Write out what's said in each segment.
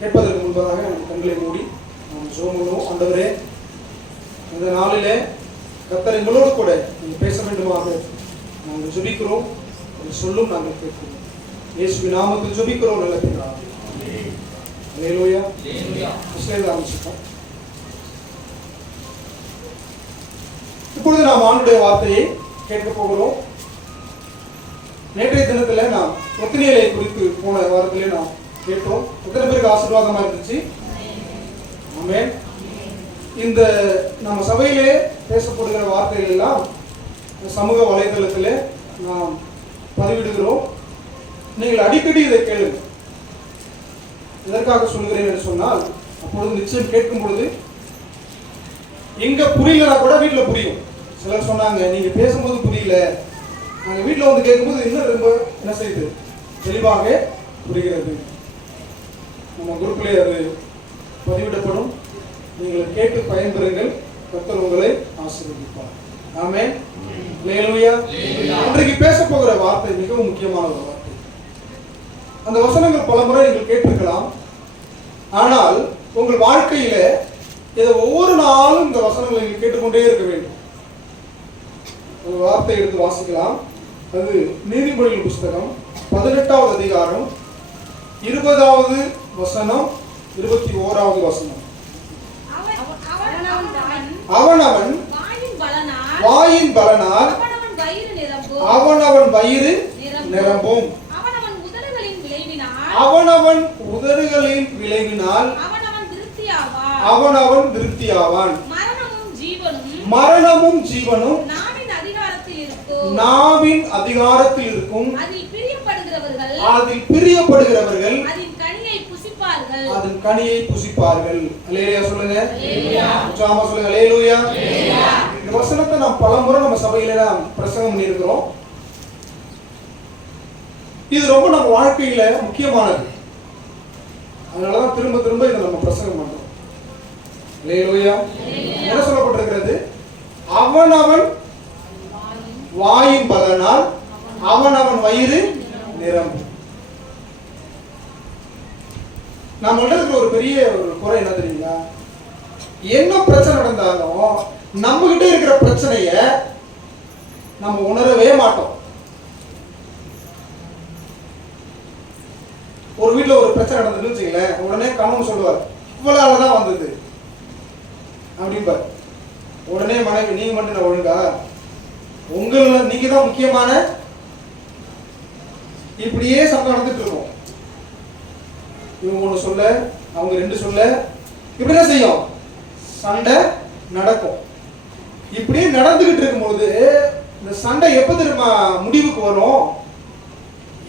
கேட்பதற்கு முன்பதாக நம்ம கண்களை மூடி நாம் ஜெபம் பண்ணுவோம். ஆண்டவரே, இந்த நாளிலே கர்த்தர் எங்களோடு கூட நீங்கள் பேச வேண்டுமாக நாங்கள் ஜெபிக்கிறோம். சொல்லும் நாங்கள் கேட்கிறோம். இயேசுவின் நாமத்தில் ஜெபிக்கிறோம். நல்ல பிதாவே. ஹல்லேலூயா. ஆரம்பிச்சிட்டோம். இப்பொழுது நாம் ஆண்டுடைய வார்த்தையை கேட்க போகிறோம். நேற்றைய தினத்தில் நாம் ஒத்தினியலை குறித்து போன வாரத்திலே நாம் கேட்டோம். எத்தனை பேருக்கு ஆசீர்வாதமா இருந்துச்சு? ஆமென். இந்த நம்ம சபையிலே பேசப்படுகிற வார்த்தைகள் எல்லாம் சமூக வலைதளத்திலே நாம் பதிவிடுகிறோம். நீங்கள் அடிக்கடி இதை கேளுங்க. எதற்காக சொல்கிறேன் என்று சொன்னால், அப்பொழுது நிச்சயம் கேட்கும் பொழுது எங்க புரியலனா கூட வீட்டில் புரியும். சிலர் சொன்னாங்க, நீங்க பேசும்போது புரியல, நாங்கள் வீட்டில் வந்து கேட்கும்போது இன்னும் ரொம்ப என்ன செய்யுது, தெளிவாக புரிகிறது. நம்ம குரூப்பிலே அது பதிவிடப்படும். நீங்கள் கேட்டு பயன்பெறுங்கள். கர்த்தர் உங்களை ஆசீர்வதிப்பார். ஆமென். ஹல்லேலூயா. இன்றைக்கு பேச போகிற வார்த்தை மிகவும் முக்கியமான ஒரு வார்த்தை. அந்த வசனங்கள் பலமுறை நீங்கள் கேட்டிருக்கலாம். ஆனால் உங்கள் வாழ்க்கையில இதை ஒவ்வொரு நாளும் இந்த வசனங்களை நீங்கள் கேட்டுக்கொண்டே இருக்க வேண்டும். ஒரு வார்த்தை எடுத்து வாசிக்கலாம். அது நீதிமொழிகள் புஸ்தகம் 18வது அதிகாரம் 20வது வசனம் 21வது வசனம். அவனவன் வாயின் பலனால் அவனவன் வயிறு நிரம்பும். அவனவன் உதடுகளின் விளைவினால் அவனவன் திருப்தியாவான். மரணமும் ஜீவனும் நாவின் அதிகாரத்தில் இருக்கும். அதில் பிரியப்படுகிறவர்கள் அதன் கனியை புசிப்பார்கள். அல்லேலூயா சொல்லுங்க. உற்சாகமா சொல்லுங்க. அல்லேலூயா. இந்த வசனத்தை நாம் பலமுறை நம்ம சபையில நாம் பிரசங்கம் பண்ணியிருக்கிறோம். இது ரொம்ப நம்ம வாழ்க்கையில முக்கியமானது. அதனாலதான் திரும்ப திரும்ப இதை நம்ம பிரசங்கம் பண்றோம். அல்லேலூயா. என்ன சொல்லப்பட்டிருக்கிறது? அவனவன் வாயின் பலனால் அவனவன் வயிறு நிரம்பும். நம்ம இருக்கிற ஒரு பெரிய ஒரு குறை என்ன தெரியுங்களா? என்ன பிரச்சனை நடந்தாலும் நம்ம கிட்ட இருக்கிற பிரச்சனைய நம்ம உணரவே மாட்டோம். ஒரு வீட்டுல ஒரு பிரச்சனை நடந்ததுன்னு வச்சுங்களேன், உடனே கணவன் சொல்லுவார், இவ்வளவுதான் வந்தது அப்படின்பார். உடனே மனைவி, நீங்க மட்டும் நான் ஒழுங்கா, உங்கள நீங்க தான் முக்கியமான, இப்படியே சண்டை நடந்துட்டு இருக்கும். இவங்க ஒண்ணு சொல்ல, அவங்க ரெண்டு சொல்ல, இப்படி என்ன செய்யும்? சண்டை நடக்கும். இப்படியே நடந்துகிட்டு இருக்கும்போது இந்த சண்டை எப்ப தெரியுமா முடிவுக்கு வரும்?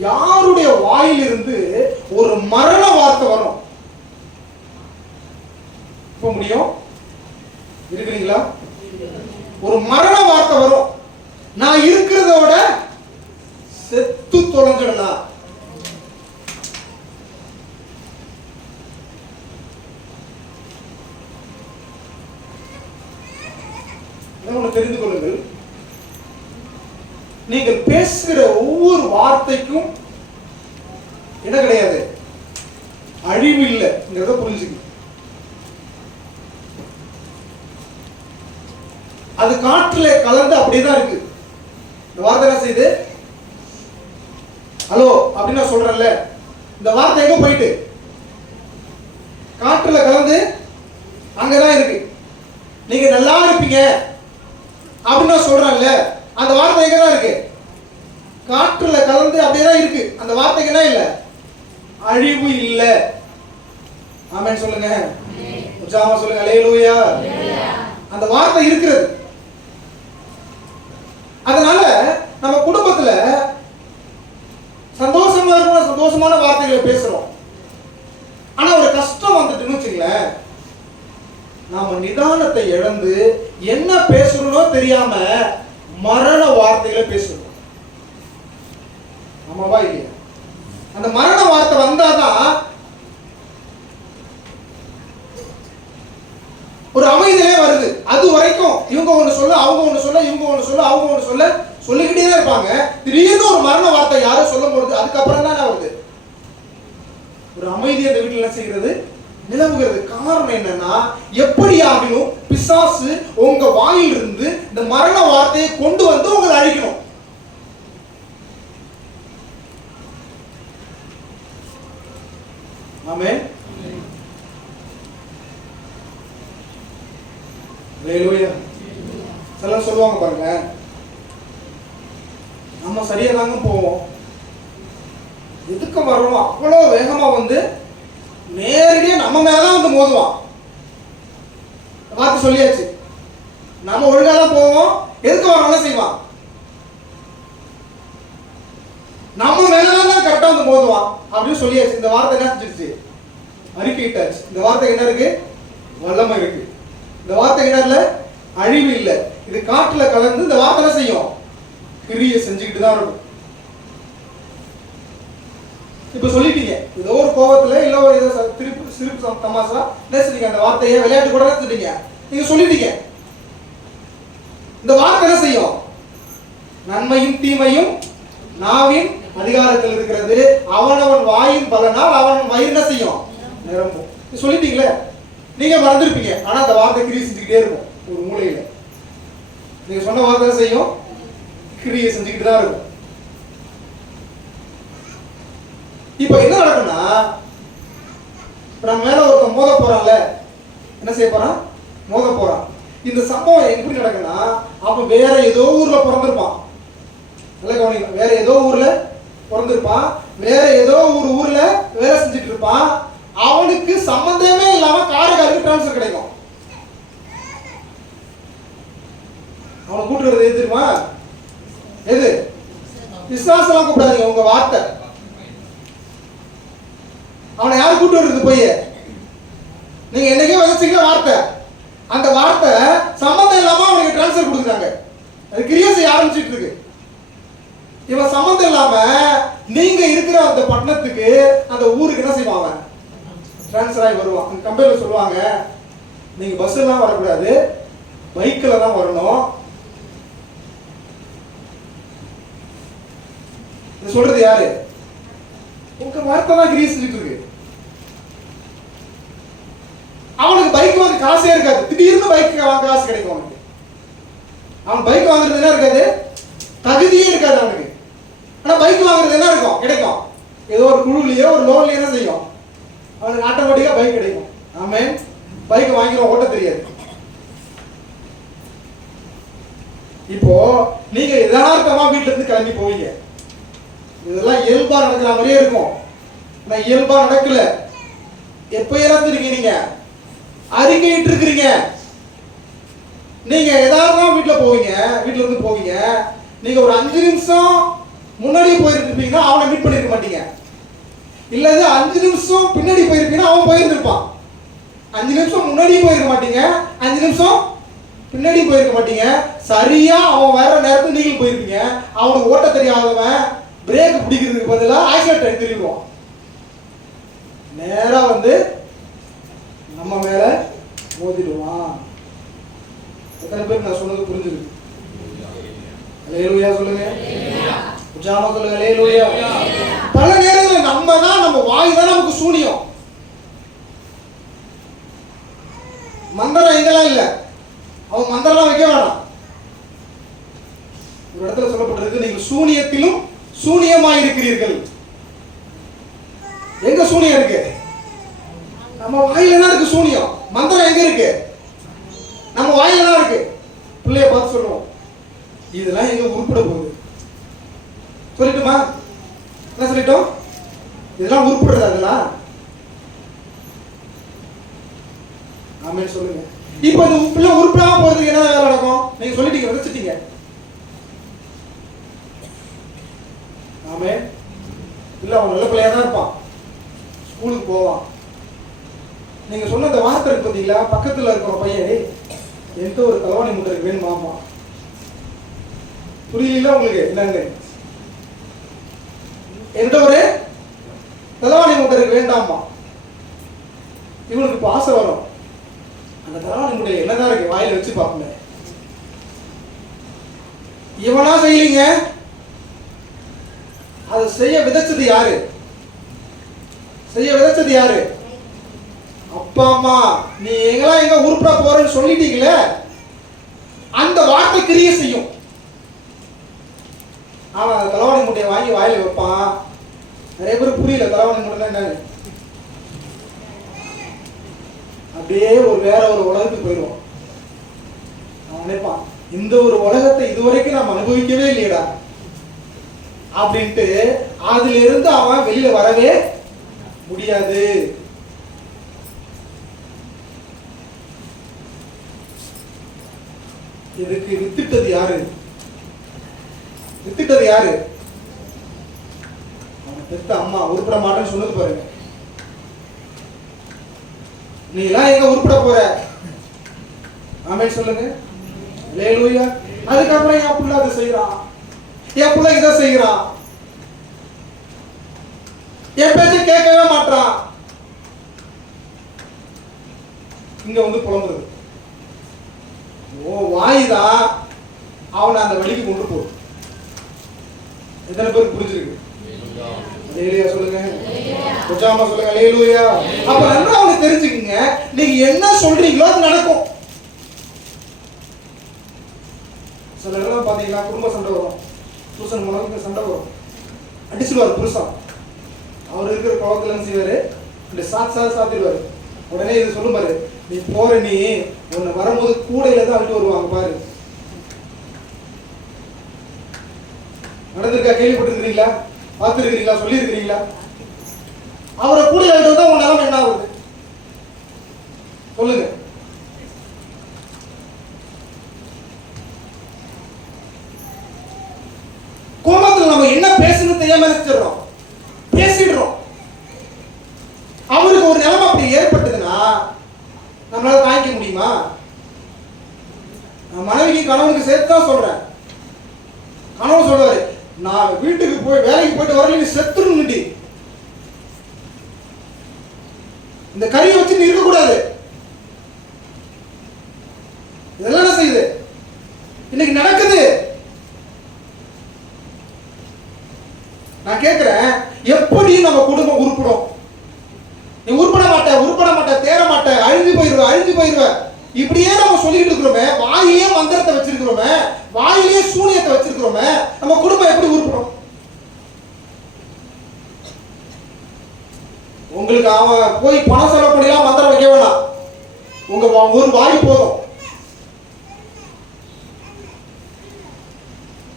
யாருடைய வாயிலிருந்து ஒரு மரண வார்த்தை வரும். இப்ப முடியும் இருக்கிறீங்களா? ஒரு மரண வார்த்தை வரும். நான் இருக்கிறதோட செத்து தொலைஞ்சிடலாம். தெரிந்து கொள்ளுங்கள், நீங்கள் பேசுகிற ஒவ்வொரு வார்த்தைக்கும் என்ன கிடையாது, அழிவு இல்லைங்கிறத புரிஞ்சுக்கணும். அது காற்றுல கலந்து அப்படியேதான் இருக்கு. இந்த வார்த்தை என்ன செய்யுது? ஹலோ அப்படின்னு நான் சொல்றேன்ல, இந்த வார்த்தை எங்க போயிட்டு காற்றுல கலந்து அங்கதான் இருக்கு. நீங்க நல்லா இருப்பீங்க அப்படின்னு நான் சொல்றேன்ல, அந்த வார்த்தை எங்கதான் இருக்கு? காற்றுல கலந்து அப்படியேதான் இருக்கு. அந்த வார்த்தைக்கு என்ன இல்ல? அழிவு இல்ல. ஆமென் சொல்லுங்க. உற்சாகமா சொல்லுங்க. அல்லேலூயா. அந்த வார்த்தை இருக்கிறது. அதனால நம்ம குடும்பத்துல சந்தோஷமா இருக்கணும், சந்தோஷமான வார்த்தைகளை பேசுறோம். ஆனா ஒரு கஷ்டம் வந்துட்டுன்னு வச்சுங்களேன், நாம நிதானத்தை இழந்து என்ன பேசுறோம்னோ தெரியாம மரண வார்த்தைகளை பேசுறோம். ஆமாவா இல்லையா? அந்த மரண வார்த்தை வந்தாதான் ஒரு அமைதியிலே வருது. அது வரைக்கும் இவங்க ஒண்ணு சொல்ல, அவங்க ஒண்ணு சொல்ல, இவங்க ஒண்ணு சொல்ல, அவங்க ஒண்ணு சொல்ல, சொல்லிக்கிட்டே தான் இருப்பாங்க. திடீர்னு ஒரு மரண வார்த்தை யாரும் சொல்லும் பொழுது அதுக்கப்புறம் தான் வருது. ஒரு அமைதி அந்த வீட்டில் என்ன செய்கிறது, நிலவுகிறது. காரணம் என்னன்னா, எப்படியாகிலும் பிசாசு உங்க வாயிலிருந்து இந்த மரண வார்த்தையை கொண்டு வந்து உங்களை அழிக்கணும். ஆமென். ஹல்லேலூயா. சிலர் சொல்லுவாங்க பாருங்க, நம்ம சரியா தாங்க போவோம், எதுக்கு வர்றோம் அவ்வளோ வேகமா வந்து நேரடியா நம்ம மேலதான் வந்து மோதுவான். பார்த்து சொல்லியாச்சு, நம்ம ஒழுங்கா தான் போவோம், எதுக்கு வரோம்னா செய்வான், நம்ம மேலதான் கரெக்டா வந்து மோதுவான் அப்படின்னு சொல்லியாச்சு. இந்த வார்த்தை என்ன செஞ்சிருச்சு, அறிக்கையிட்டாச்சு. இந்த வார்த்தை என்ன இருக்கு, வல்லமை இருக்கு. இந்த வார்த்தை என்ன, அழிவு இல்லை. இது காற்றுல கலந்து இந்த வார்த்தை என்ன செய்யும், கிரியை செஞ்சுக்கிட்டு தான் இருக்கும். இப்ப சொல்லிட்டீங்க, ஏதோ ஒரு கோபத்துல இல்ல ஒரு ஏதோ சிரிப்பு தமாசா பேசுறீங்க, அந்த வார்த்தையை விளையாட்டு கூட சொல்லிட்டீங்க, நீங்க சொல்லிட்டீங்க. இந்த வார்த்தை என்ன செய்யும், நன்மையும் தீமையும் நாவின் அதிகாரத்தில் இருக்கிறது, அவனவன் வாயின் பலனால் அவன் வயிறு என்ன செய்யும், நிரம்பும். சொல்லிட்டீங்களே, நீங்க மறந்துருப்பீங்க. ஆனா அந்த வார்த்தை கிரியை செஞ்சுக்கிட்டே இருக்கும். ஒரு மூலையில நீங்க சொன்ன வார்த்தை செய்யும், கிரியை செஞ்சுக்கிட்டு தான் இருக்கும். இப்ப என்ன நடக்கும்னா, நம்ம மேல ஒருத்தன் மோத போறான்ல, என்ன செய்ய போறான், மோத போறான். இந்த சம்பவம் எப்படி நடக்குன்னா, அப்ப வேற ஏதோ ஊர்ல பிறந்திருப்பான். நல்ல கவனிங்க, வேற ஏதோ ஊர்ல பிறந்திருப்பான், வேற ஏதோ ஒரு ஊர்ல வேலை செஞ்சுட்டு இருப்பான். அவனுக்கு சம்பந்தமே இல்லாம காரைக்காலுக்கு டிரான்ஸ்ஃபர் கிடைக்கும். அவனை கூட்டு வருது எது தெரியுமா, எது, விசுவாசம் கூப்பிடாதீங்க, உங்க வார்த்தை. அவனை யாரு கூட்டு வருது, போய் நீங்க என்னைக்கே வதச்சிக்கல வார்த்தை, அந்த வார்த்தை சம்பந்தம் இல்லாம அவனுக்கு டிரான்ஸ்ஃபர் கொடுக்குறாங்க. அது கிரியை செய்ய ஆரம்பிச்சுட்டு இருக்கு. இவன் சம்பந்தம் இல்லாம நீங்க இருக்கிற அந்த பட்டணத்துக்கு அந்த ஊருக்கு என்ன செய்வாங்க, டிரான்ஸ்ஃபர் ஆகி வருவான். அந்த கம்பெனியில் சொல்லுவாங்க, நீங்க பஸ் எல்லாம் வரக்கூடாது, பைக்கில் தான் வரணும். சொல்றது யாரு, உங்க வார்த்தை தான் கிரியை செஞ்சுட்டு இருக்கு. அவனுக்கு பைக் வாங்க காசே இருக்காது, திடீர்னு பைக் வாங்க காசு கிடைக்கும் அவனுக்கு. அவன் பைக் வாங்குறது என்ன இருக்காது, தகுதியே இருக்காது அவனுக்கு. ஆனா பைக் வாங்குறது என்ன இருக்கும், கிடைக்கும். ஏதோ ஒரு குழுலையோ ஒரு லோன்லயோ என்ன செய்யும், அவனுக்கு ஆட்டோமேட்டிக்கா பைக் கிடைக்கும். ஆமே, பைக் வாங்கிடும், ஓட்ட தெரியாது. இப்போ நீங்க யதார்த்தமா வீட்டுல இருந்து கிளம்பி போவீங்க, இதெல்லாம் இயல்பா நடக்கிற மாதிரியே இருக்கும். நான் இயல்பா நடக்கல, எப்ப இறந்துருக்கீங்க, நீங்க அறிக்கையிட்டு இருக்கிறீங்க. நீங்க யதார்த்தமா வீட்டுல போவீங்க, வீட்டுல இருந்து போவீங்க, நீங்க ஒரு 5 நிமிஷம் முன்னாடி போயிருப்பீங்கன்னா அவனை மீட் பண்ணிருக்க மாட்டீங்க. இல்ல 5 நிமிஷம் பின்னாடி போயிருப்பீங்கன்னா அவன் போயிருந்திருப்பான். 5 நிமிஷம் முன்னாடி போயிருக்க மாட்டீங்க, 5 நிமிஷம் பின்னாடி போயிருக்க மாட்டீங்க. சரியா அவன் வேற நேரத்துல நீங்க போயிருப்பீங்க. அவனுக்கு ஓட்ட தெரியாதவன் பிரேக் பிடிக்கிறதுக்கு பதிலாக ஆக்சிடென்ட் திரும்பிடுவான். நேரா வந்து நம்ம மேல மோதிடுவான். எத்தனை பேருக்கு நான் சொன்னது புரிஞ்சிருக்கு? அல்லேலூயா சொல்லுங்க, உற்சாகமா சொல்லுங்க அல்லேலூயா. பல நேரங்களில் நம்ம வாய் தான் நமக்கு சூனியம். மந்திரம் எங்கெல்லாம் இல்ல, அவன் மந்திரம் வைக்க வேணாம். ஒரு இடத்துல சொல்லப்பட்டிருக்கு, நீங்கள் சூனியத்திலும் சூனியமாய் இருக்கிறீர்கள். எங்க சூனியம் இருக்கு, நம்ம வாயில தான் இருக்கு சூனியம். மந்திரம் எங்க இருக்கு, நம்ம வாயில தான் இருக்கு. பிள்ளைய பார்த்து சொல்லுவோம், இதெல்லாம் எங்க உருப்பட போகுது, சொல்லிட்டுமா, என்ன சொல்லிட்டோம், இதெல்லாம் உருப்படுறது அதெல்லாம். ஆமென் சொல்லுங்க. இப்போ இந்த பிள்ளை உருப்படாம போறதுக்கு என்ன வேலை நடக்கும், நீங்க சொல்லிட்டீங்க, விதைச்சிட்டீங்க. ஆமென். இல்ல அவன் நல்ல பிள்ளையா தான் இருப்பான், ஸ்கூலுக்கு போவான். நீங்க சொன்ன அந்த வார்த்தை இருக்கு பார்த்தீங்களா, பக்கத்துல இருக்கிற பையன் எந்த ஒரு தலைவாணி முட்டருக்கு வேணுமாமா, புரியல உங்களுக்கு என்னங்க, எந்த ஒரு தலைவாணி முட்டருக்கு வேண்டாமா. இவனுக்கு ஆசை வரும், அந்த தலைவாணி முட்டையில என்னதான் இருக்கு வாயில வச்சு பார்ப்பல. இவனா செய்யலீங்க, அதை செய்ய விதைச்சது யாரு, செய்ய விதைச்சது யாரு? அப்பா அம்மா. நீ எங்கெல்லாம் எங்க உருப்பட போறேன்னு சொல்லிட்டீங்களே, அந்த வார்த்தை கிரியை செய்யும். அவன் அந்த தலைவாணி முட்டையை வாங்கி வாயில வைப்பான். நிறைய பேர் புரியல தலைவாணி முட்டை என்னன்னு. அப்படியே வேற ஒரு உலகத்துக்கு போயிடுவான். அவன் நினைப்பான், இந்த ஒரு உலகத்தை இதுவரைக்கும் நாம் அனுபவிக்கவே இல்லையடா அப்படின்ட்டு அதுல இருந்து அவன் வெளியில வரவே முடியாது. இதுக்கு வித்துட்டது யாரு? வித்துட்டது யாரு? அவன் பெத்த அம்மா. உருப்பட மாட்டேன்னு சொன்னது பாருங்க. நீ எல்லாம் எங்க உருப்பட போற? ஆமென் சொல்லுங்க. அல்லேலூயா. அதுக்கப்புறம் என் புள்ள அதை செய்யறான், என் புள்ள இதை செய்யறான், என் பேச்ச கேட்கவே மாட்டான். இங்க வந்து புலம்புறது. ஓ வாய்தான் அவனை அந்த வழிக்கு கொண்டு போகுது. எத்தனை பேருக்கு புரிஞ்சிருக்கு? அல்லேலூயா சொல்லுங்க. கொஞ்சமா சொல்லுங்க. அல்லேலூயா. அப்ப என்ன அவனுக்கு தெரிஞ்சுக்குங்க, நீங்க என்ன சொல்றீங்களோ அது நடக்கும். சில இடத்துல பாத்தீங்கன்னா குடும்ப சண்டை வரும், புருஷன் மனைவிக்கு சண்டை வரும், அடிச்சுடுவார் புருஷன். அவர் இருக்கிற கோபத்துல என்ன செய்வாரு, இப்படி சாத்திடுவாரு. உடனே இது சொல்லும் பாரு, நீ போற, நீ உன்னை வரும்போது கூடையில தான் அழுட்டு வருவாங்க பாரு. நடந்திருக்கா? கேள்விப்பட்டிருக்கிறீங்களா? பார்த்துருக்கிறீங்களா? சொல்லியிருக்கிறீங்களா? அவரை கூடையில அழுட்டு வந்தா உன் நிலைமை என்ன ஆகுது சொல்லுங்க. கோபத்துல நம்ம என்ன பேசணும் தெரியாம நினைச்சிடுறோம், பேசிடுறோம். அவருக்கு ஒரு நிலைமை அப்படி ஏற்பட்டதுன்னா நம்மளால தாங்கிக்க முடியுமா? நான் மனைவிக்கு கணவனுக்கு சேர்த்து தான் சொல்றேன். கணவன் சொல்றாரு, நான் வீட்டுக்கு போய் வேலைக்கு போயிட்டு வரல, நீ செத்துருன்னு. இந்த கறியை வச்சு நீ இருக்கக்கூடாது. இதெல்லாம் என்ன செய்யுது இன்னைக்கு நடக்குது. நான் கேட்கிறேன், எப்படி நம்ம குடும்பம் உருப்படும்? நீ உருப்பட மாட்ட, தேர மாட்ட, அழிஞ்சு போயிருவ. இப்படியே நம்ம சொல்லிட்டு இருக்கிறோமே, வாயிலே மந்திரத்தை வச்சிருக்கிறோமே, வாயிலே சூனியத்தை வச்சிருக்கிறோமே, நம்ம குடும்பம் எப்படி உருப்படும்? உங்களுக்கு அவன் போய் பணம் செலவு பண்ணிலாம் மந்திரம் வைக்க வேணாம். உங்க ஒரு வாய் போதும்.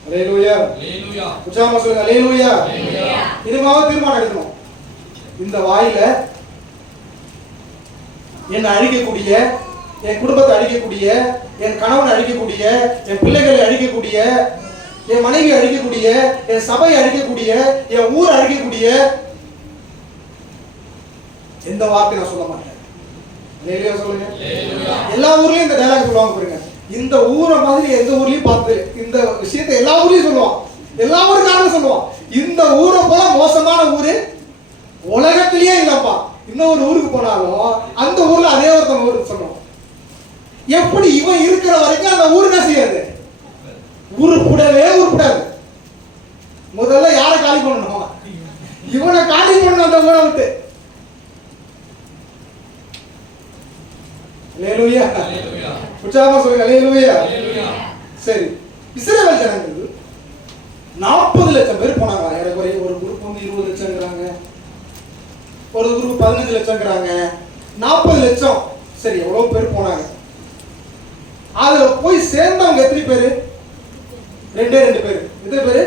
அல்லேலூயா. உச்சாம சொல்லுங்க. அல்லேலூயா. இதுமாவது தீர்மானம் எடுக்கணும். இந்த வாயில என்னை அழிக்கக்கூடிய, என் குடும்பத்தை அழிக்கக்கூடிய, என் கணவனை அழிக்கக்கூடிய, என் பிள்ளைகளை அழிக்கக்கூடிய, என் மனைவி அழிக்கக்கூடிய, என் சபையை அழிக்கக்கூடிய, என் ஊரை அழிக்கக்கூடிய எந்த வார்த்தை நான் சொல்ல மாட்டேன். அல்லேலூயா சொல்லுங்க. எல்லா ஊர்லயும் இந்த டயலாக் சொல்லுவாங்க பாருங்க. இந்த ஊரை மாதிரி எந்த ஊர்லயும் பார்த்து இந்த விஷயத்தை எல்லா ஊர்லயும் சொல்லுவான், எல்லா ஊருக்காரங்களும் சொல்லுவான். இந்த ஊரை போல மோசமான ஊரு உலகத்திலேயே இல்லப்பா. இன்னொரு ஊருக்கு போனாலும் அந்த ஊர்ல அதே ஒருத்தவங்க ஊருக்கு சொல்லுவோம். எப்படி இவன் இருக்கிற வரைக்கும் அந்த ஊரு என்ன செய்யாது, உருப்படாது. முதல்ல யாரை காலி பண்ணணும்? இவனை காலி பண்ணணும் அந்த ஊரை விட்டு. அல்லேலூயா. உற்சாகமா சொல்லுங்க. அல்லேலூயா. சரி, இஸ்ரவேல் ஜனங்கள் 40 லட்சம் பேர் போனாங்க. ஏறக்குறைய ஒரு குரூப் வந்து 20 லட்சம்ங்கறாங்க, ஒரு குரூப் 15 லட்சம்ங்கறாங்க, 40 லட்சம். சரி, எவ்வளவு பேர் போனாங்க? அதுல போய் சேர்ந்தவங்க எத்தனை பேரு? 2 பேர். எத்தனை பேரு?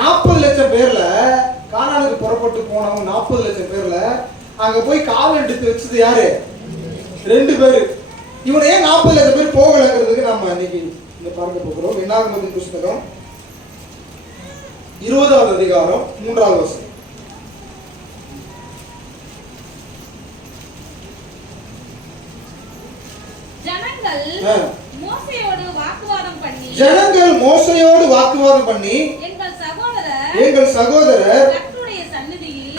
40 லட்சம் பேர்ல கானானுக்கு புறப்பட்டு போனவங்க 40 லட்சம் பேர்ல அங்க போய் கால் எடுத்து வச்சது யாரு? 2 பேரு. இவனே 40 லட்சம் பேர் போகலங்கிறதுக்கு நம்ம இன்னைக்கு இந்த பார்க்க போகிறோம். என்னாகமத்தின் புத்தகம் 20வது அதிகாரம் 3வது வசனம். ஜனங்கள் மோசேயோடு வாக்குவாதம் பண்ணி எங்கள் சகோதரர்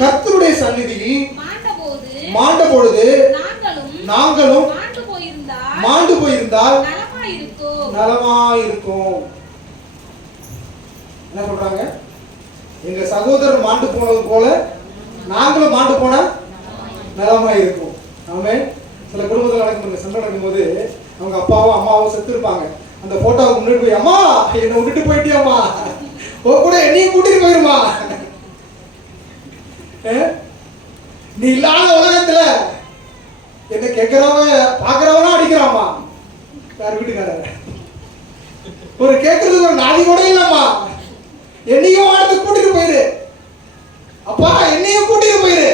கர்த்தருடைய சந்நிதியில் மாண்ட பொழுது நாங்களும் மாண்டு போயிருந்தால் நலமாயிருக்கும். என்ன சொல்றாங்க? எங்க சகோதரர் மாண்டு போனது போல நாங்களும் மாண்டு முன்னாடி போய் அம்மா என்னை விட்டுட்டு போயிட்டியாம்மா, கூட என்னையும் கூட்டிட்டு போயிருமா. நீ இல்லாத உலகத்துல என்ன கேட்கிறவன் பாக்குறவனா அடிக்கிறாமா. யார் வீட்டுக்காரர் ஒரு கேட்கறதுக்கு ஒரு நாதி கூட இல்லம்மா, என்னையும் அடுத்து கூட்டிட்டு போயிரு அப்பா, என்னையும் கூட்டிட்டு போயிரு.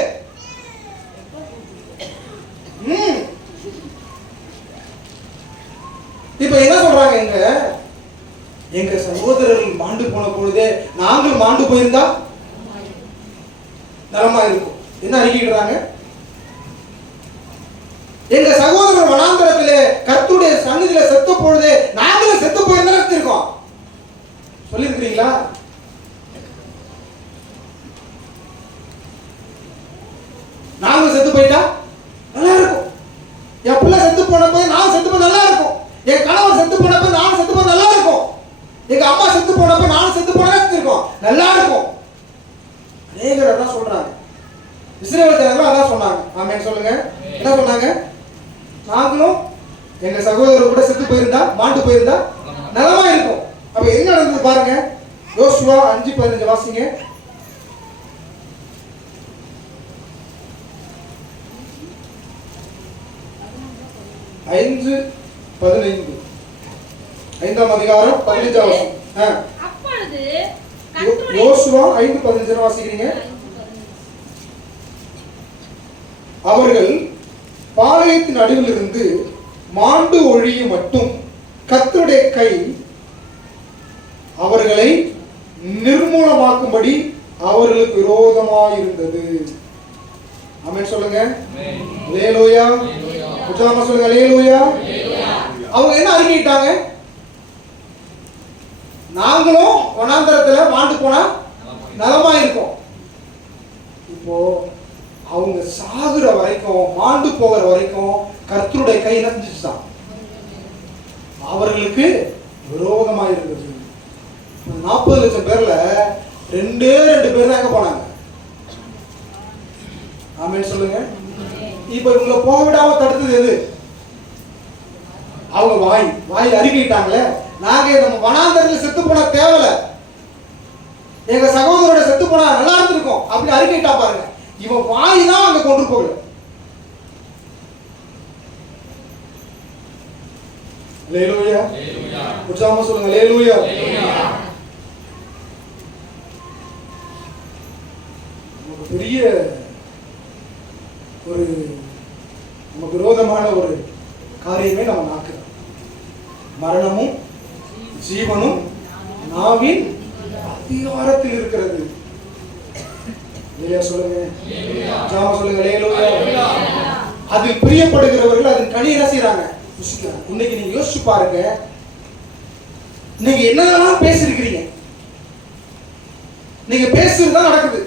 இப்ப என்ன சொல்றாங்க, எங்க சகோதரர்கள் மாண்டு போன பொழுதே நாங்கள் மாண்டு போயிருந்தா நலமா இருக்கும். என்ன அறிக்கைறாங்க, எங்க சகோதரர் வனாந்தரத்திலே கர்த்தருடைய சந்நிதியில செத்த பொழுதே நாங்களும் செத்து போயிருந்தா இருக்கோம் சொல்லி இருக்கிறீங்களா? நாங்களும் செத்து போயிட்டா நல்லா இருக்கும். என் பிள்ளை செத்து போனப்ப நான் செத்து போய் நல்லா இருக்கும். என் கணவர் செத்து போனப்ப நான் செத்து போய் நல்லா இருக்கும். எங்க அம்மா செத்து போனப்ப நான் செத்து போனா இருக்கும் நல்லா இருக்கும். அநேகர் அதான் சொல்றாங்க. இஸ்ரவேல் ஜனங்கள் அதான் சொன்னாங்க. ஆமென் சொல்லுங்க. என்ன சொன்னாங்க? நாங்களும் எங்க சகோதரர் கூட செத்து போயிருந்தா மாண்டு போயிருந்தா நலமா இருக்கும். அப்ப என்ன நடந்தது பாருங்க. யோசுவா 5:15 வாசிங்க. 5:15 5ஆம் அதிகாரம் 15ஆம் வசனம். அப்பொழுது யோசுவா 5:15 வாசிக்கிறீங்க. அவர்கள் பாளையத்தின் நடுவில் இருந்து மாண்டு ஒழியும் மட்டும் கர்த்தருடைய கை அவர்களை நிர்மூலமாக்கும்படி அவர்களுக்கு விரோதமாய் இருந்தது. ஆமென் சொல்லுங்க. அல்லேலூயா. உற்சாகமா சொல்லுங்க. அல்லேலூயா. அவங்க என்ன அறிக்கையிட்டாங்க? நாங்களும் வனாந்தரத்துல மாண்டு போனா நலமா இருக்கும். இப்போ அவங்க சாகுற வரைக்கும் மாண்டு போகிற வரைக்கும் கர்த்தருடைய கை என்ன செஞ்சுச்சான்? அவர்களுக்கு விரோதமா இருந்தது. 40 லட்சம் பேர்ல 2 பேர் தான் எங்க போனாங்க? ஆமென் சொல்லுங்க. இப்ப இவங்களை போக விடாம தடுத்தது எது? அவங்க வாய் அறிக்கையிட்டாங்களே, நாங்க நம்ம வனாந்தரத்துல செத்து போன தேவல, எங்க சகோதரோட செத்து போனா நல்லா இருந்திருக்கும் அப்படி அறிக்கையிட்டா பாருங்க. இவன் வாய் தான் அங்க கொண்டு போகல. அல்லேலூயா. உற்சாகமா சொல்லுங்க. அல்லேலூயா. பெரிய ஒரு நமக்கு விரோதமான ஒரு காரியமே நம்ம நாக்கு. மரணமும் ஜீவனும் நாவின் அதிகாரத்தில் இருக்கிறது. சொல்லுங்க. சொல்லுங்க. அதில் பிரியப்படுகிறவர்கள் அதன் கனி என்ன செய்றாங்க? இன்னைக்கு நீங்க யோசிச்சு பாருங்க, நீங்க என்னெல்லாம் பேசிருக்கிறீங்க, நீங்க பேசுறதுதான் நடக்குது.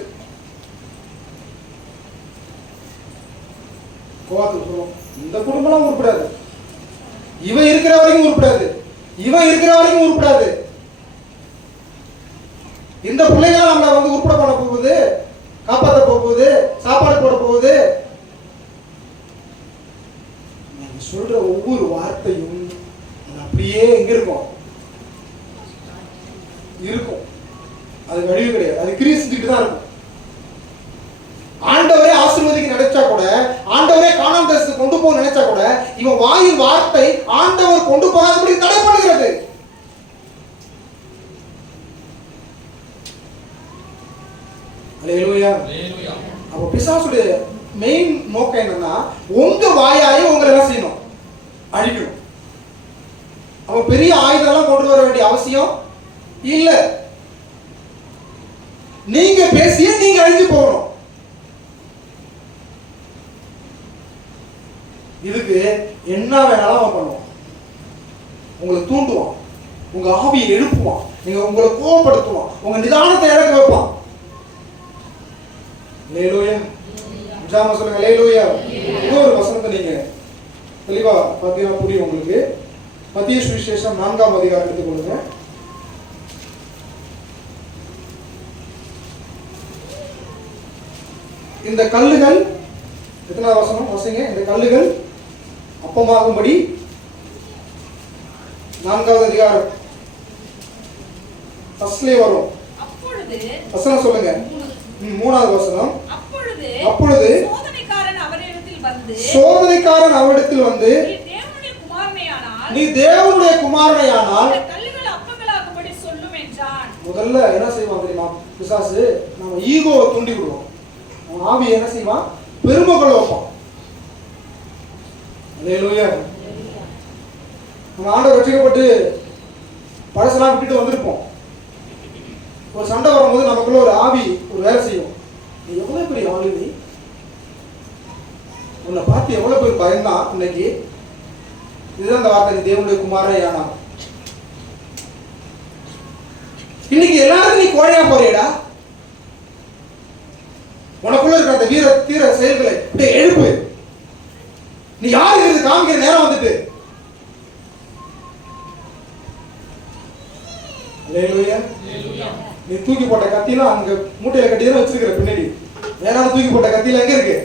இந்த குடும்பம் உருப்படாது, இவன் இருக்கிற வரைக்கும் உருப்படாது, இவன் இருக்கிற வரைக்கும் உருப்படாது. இந்த பிள்ளைகள் நம்மளை உருப்பட பண்ண போகுது, காப்பாற்ற போகுது, சாப்பாடு போட போகுது. நீங்க சொல்ற ஒவ்வொரு வார்த்தையும் அப்படியே எங்க இருக்கும்? அது வடிவு கிடையாது, அது கிரியை செஞ்சுட்டு தான் இருக்கும். ஆண்டவரே ஆசீர்வதிக்க நினைச்சா கூட, ஆண்டவரே கானான் தேசத்துக்கு கொண்டு போக நினைச்சா கூட, இவன் வாயின் வார்த்தை ஆண்டவர் கொண்டு போகாதபடி தடை பண்ணுகிறது. அல்லேலூயா. அப்ப பிசாசுடைய மெயின் நோக்கம் என்னன்னா, உங்க வாயாயை உங்களை என்ன செய்யணும்? அழிக்கணும். அவன் பெரிய ஆயுதம் கொண்டு வர வேண்டிய அவசியம் இல்ல. நீங்க பேசிய நீங்க அழிஞ்சு போகணும். இதுக்கு என்ன வேணாலும் அவன் பண்ணுவான். உங்களை தூண்டுவான், உங்க ஆவியை எழுப்புவான், நீங்க உங்களை கோபப்படுத்துவான், உங்க நிதானத்தை இழக்க வைப்பான். அல்லேலூயா. உற்சாகமா சொல்லுங்க. அல்லேலூயா. இன்னொரு வசனத்தை நீங்க தெளிவா பார்த்தீங்கன்னா புரியும் உங்களுக்கு. மத்திய சுவிசேஷம் 4ஆம் அதிகாரம் எடுத்துக்கொள்ளுங்க. இந்த கல்லுகள், எத்தனாவது வசனம் வாசிங்க? இந்த கல்லுகள் அப்பமாகும்படி 4வது அதிகாரம் ஃபர்ஸ்ட்லயே வரும். அப்பொழுது வசனம் சொல்லுங்க. மூணாவது வசனம். அப்பொழுது சோதனைக்காரன் அவரிடத்தில் வந்து நீ தேவனுடைய குமாரனையானால் கல்லுகள் அப்பங்களாகும்படி சொல்லும் என்றான். முதல்ல என்ன செய்வான் தெரியுமா பிசாசு? நம்ம ஈகோவை தூண்டி விடுவோம். அவன் ஆவி என்ன செய்வான்? பெருமை கொள்ள வைப்பான். அல்லேலூயா. நம்ம ஆண்டவர் ரட்சிக்கப்பட்டு பழசெல்லாம் விட்டுட்டு வந்திருப்போம். ஒரு சண்டை வரும்போது நமக்குள்ள ஒரு ஆவி ஒரு வேலை செய்யும். நீ எவ்வளவு பெரிய ஆளு, நீ உன்னை பார்த்து எவ்வளவு பேர் பயந்தான் இன்னைக்கு. இதுதான் அந்த வார்த்தை, தேவனுடைய குமாரன். இன்னைக்கு எல்லாரும் நீ கோழையா போறியடா. உனக்குள்ள இருக்கிற அந்த வீர தீர செயல்களை எழுப்பு. நீ யாரு இருந்து காமிக்கிற நேரம் வந்துட்டு. நீ தூக்கி போட்ட கத்தியெல்லாம் அங்க மூட்டையில கட்டி தான் வச்சிருக்கிற பின்னாடி. வேணாலும் தூக்கி போட்ட கத்தியில எங்க இருக்கு?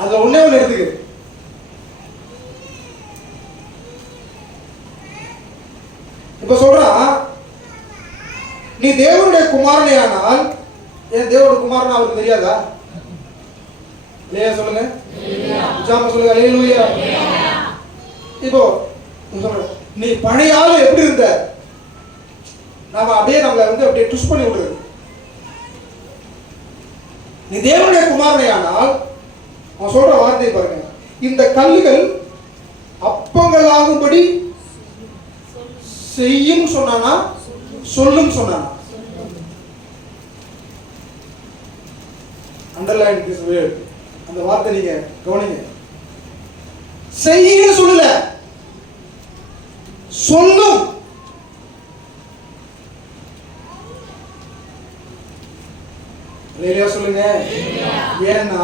அதுல ஒண்ணே ஒண்ணு எடுத்துக்கு. இப்ப சொல்றான், நீ தேவனுடைய குமாரனே ஆனால், ஏன் தேவனுடைய குமாரன் அவருக்கு தெரியாதா? இல்லையா? சொல்லுங்க. சொல்லுங்க. அல்லேலூயா. இப்போ நீ பழைய ஆளு எப்படி இருந்த? நாம அப்படியே நம்மளை வந்து அப்படியே ட்விஸ்ட் பண்ணி விடுறது. நீ தேவனுடைய குமாரனே ஆனால், அவன் சொல்ற வார்த்தையை பாருங்க, இந்த கல்லுகள் அப்பங்களாகும்படி செய்யும் சொன்னானா சொல்லும் சொன்னானா? Underline this word. அந்த வார்த்தை நீங்க கவனிங்க. செய்யும் சொல்லல, சொல்லும். சொல்லுங்க. ஏன்னா